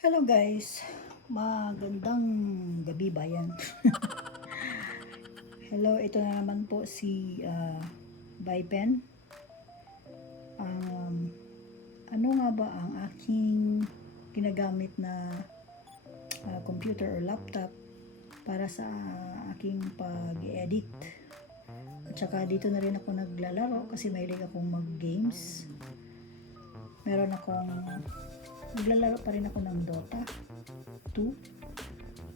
Hello guys, magandang gabi bayan. Hello, ito na naman po si uh, Bipen. Um, ano nga ba ang aking ginagamit na uh, computer or laptop para sa aking pag-edit? At saka dito na rin ako naglalaro kasi mahilig akong mag-games. Meron akong naglalaro pa rin ako ng Dota 2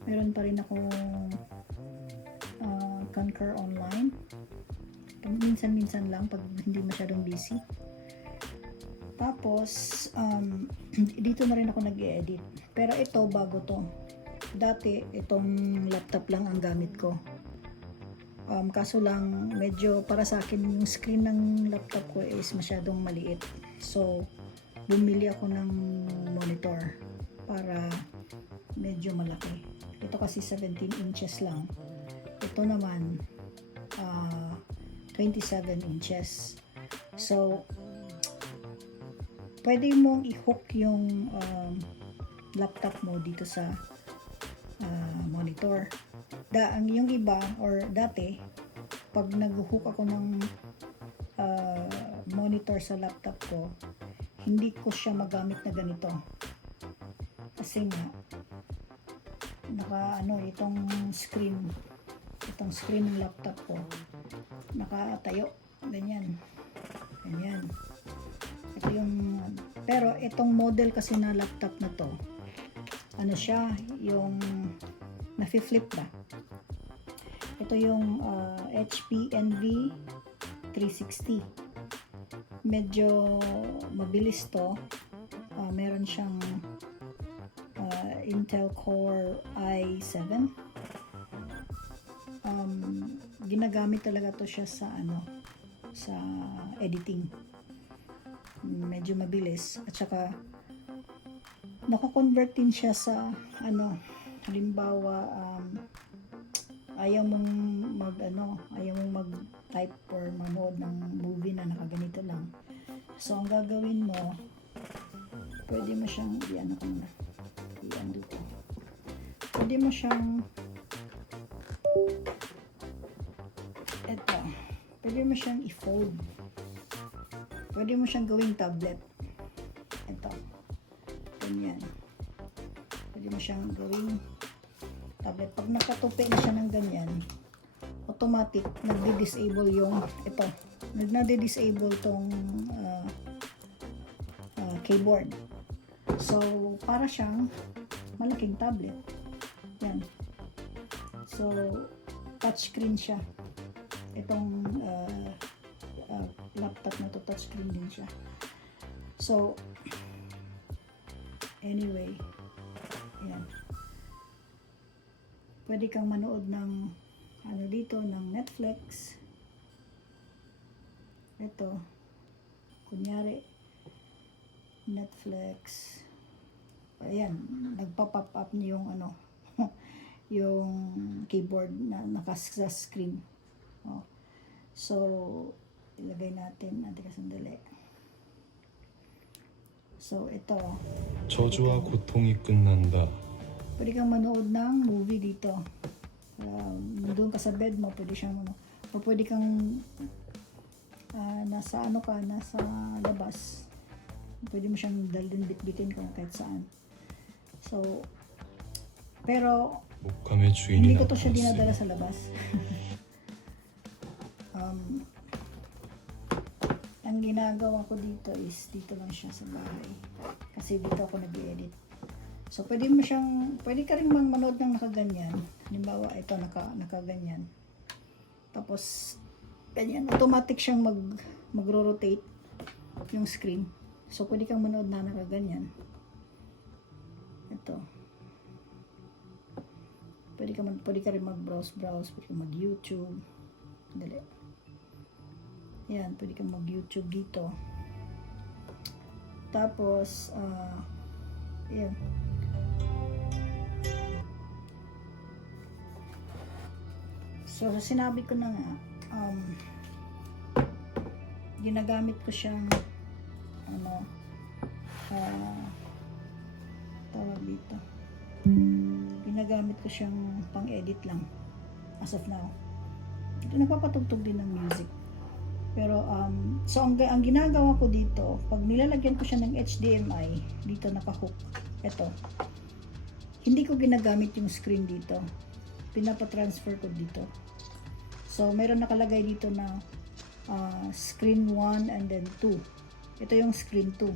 meron pa rin ako uh, Conquer Online. Minsan-minsan lang pag hindi masyadong busy. Tapos um, dito na rin ako nag-edit pero ito bago to. Dati itong laptop lang ang gamit ko. Um, kaso lang medyo para sa akin yung screen ng laptop ko is masyadong maliit. So bumili ako ng monitor para medyo malaki. Ito kasi 17 inches lang. Ito naman uh, 27 inches. So, pwede mong i-hook yung um, laptop mo dito sa uh, monitor. Da, ang yung iba or dati pag nag-hook ako ng uh, monitor sa laptop ko, hindi ko siya magamit na ganito. Kasi nga, naka ano, itong screen, itong screen ng laptop ko, nakatayo, ganyan. Ganyan. Ito yung, pero itong model kasi na laptop na to, ano siya, yung nafi-flip ba? Ito yung uh, HP Envy 360 medyo mabilis to. Uh, meron siyang uh, Intel Core i7. Um, ginagamit talaga to siya sa ano sa editing. Medyo mabilis at saka nako-convert din siya sa ano halimbawa um, ayaw mong mag ano, ayaw mong mag type or manood ng movie na nakaganito lang. So, ang gagawin mo, pwede mo siyang, i-ano na, i-ano dito. Pwede mo siyang, eto, pwede mo siyang i-fold. Pwede mo siyang gawing tablet. Ito. Ganyan. Pwede mo siyang gawing tablet. Pag nakatupi na siya ng ganyan, automatic nagdi-disable yung ito. Nagna-disable tong uh, uh, keyboard. So, para siyang malaking tablet. Yan. So, touchscreen siya. Itong uh, uh, laptop na to touchscreen din siya. So, anyway, yan pwede kang manood ng ano dito ng Netflix ito kunyari Netflix ayan nagpa-pop up niyo yung ano yung keyboard na nakas sa screen oh. so ilagay natin natin sandali so ito 저주와 고통이 끝난다. pwede kang manood ng movie dito. Um, doon ka sa bed mo, pwede siyang ano. O pwede kang uh, nasa ano ka, nasa labas. Pwede mo siyang dalhin bitbitin kung kahit saan. So, pero hindi ko to siya dinadala sa labas. um, ang ginagawa ko dito is dito lang siya sa bahay. Kasi dito ako nag-edit. So, pwede mo siyang, pwede ka rin mang manood ng nakaganyan. Halimbawa, ito, naka, nakaganyan. Tapos, ganyan, automatic siyang mag, magro-rotate yung screen. So, pwede kang manood na nakaganyan. Ito. Pwede ka, man, pwede ka rin mag-browse-browse, pwede ka mag-YouTube. Dali. Yan, pwede kang mag-YouTube dito. Tapos, ah, yan. So, sinabi ko na nga, um, ginagamit ko siyang, ano, ah, tawag dito. Ginagamit ko siyang pang-edit lang as of now. Nagpapatugtog din ng music. Pero um so ang, ang ginagawa ko dito, pag nilalagyan ko siya ng HDMI, dito naka-hook. Ito. Hindi ko ginagamit yung screen dito. Pinapa-transfer ko dito. So meron nakalagay dito na uh, screen 1 and then 2. Ito yung screen 2.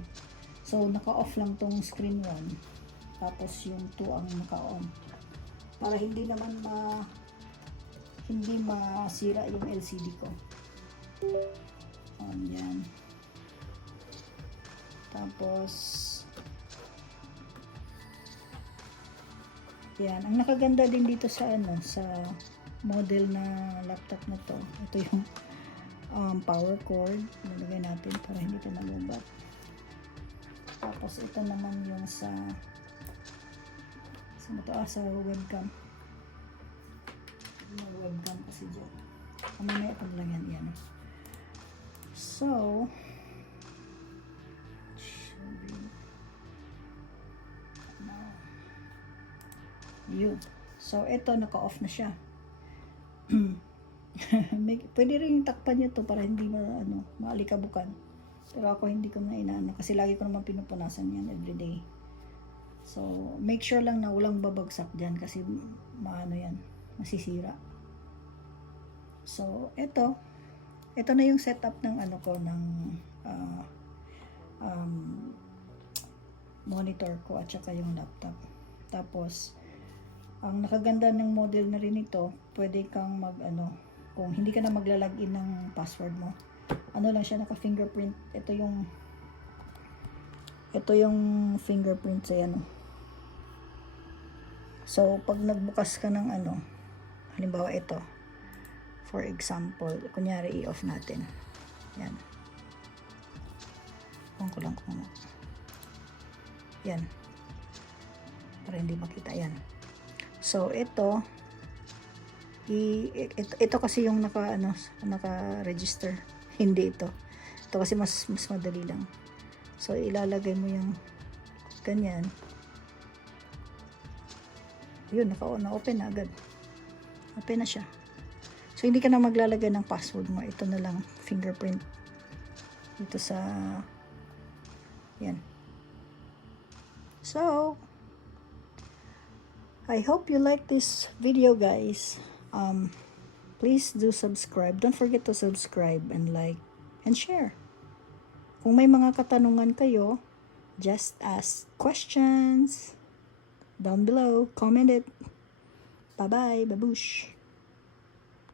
So naka-off lang tong screen 1. Tapos yung 2 ang naka-on. Para hindi naman ma hindi masira yung LCD ko. On yan. Tapos, yan. Ang nakaganda din dito sa ano, sa model na laptop na to. Ito yung um, power cord. Nalagay natin para hindi ka nalubat. Tapos ito naman yung sa sa ito ah, sa webcam. May webcam kasi dyan. Ah, Mamaya lang yan. So. Yun. So, ito, naka-off na siya. May, pwede rin takpan nyo to para hindi ma, ano, maalikabukan. Pero ako hindi ko na inaano kasi lagi ko naman pinupunasan yan everyday. So, make sure lang na walang babagsak dyan kasi maano yan, masisira. So, ito, ito na yung setup ng ano ko ng ah, um, monitor ko at saka yung laptop. Tapos, ang nakaganda ng model na rin ito, pwede kang mag ano, kung hindi ka na maglalagin ng password mo. Ano lang siya, naka-fingerprint. Ito yung ito yung fingerprint sa ano. So, pag nagbukas ka ng ano, halimbawa ito, for example, kunyari i-off natin. Yan. Kuhan ko lang kung. Yan. Para hindi makita yan. So, ito, i, ito, ito kasi yung naka, ano, naka-register. Hindi ito. Ito kasi mas, mas madali lang. So, ilalagay mo yung ganyan. Yun, naka na-open na agad. Open na siya. So, hindi ka na maglalagay ng password mo. Ito na lang, fingerprint. Dito sa, yan. So, I hope you like this video, guys. Um, please do subscribe. Don't forget to subscribe and like and share. Kung may mga katanungan kayo, just ask questions down below. Comment it. Bye-bye. Babush.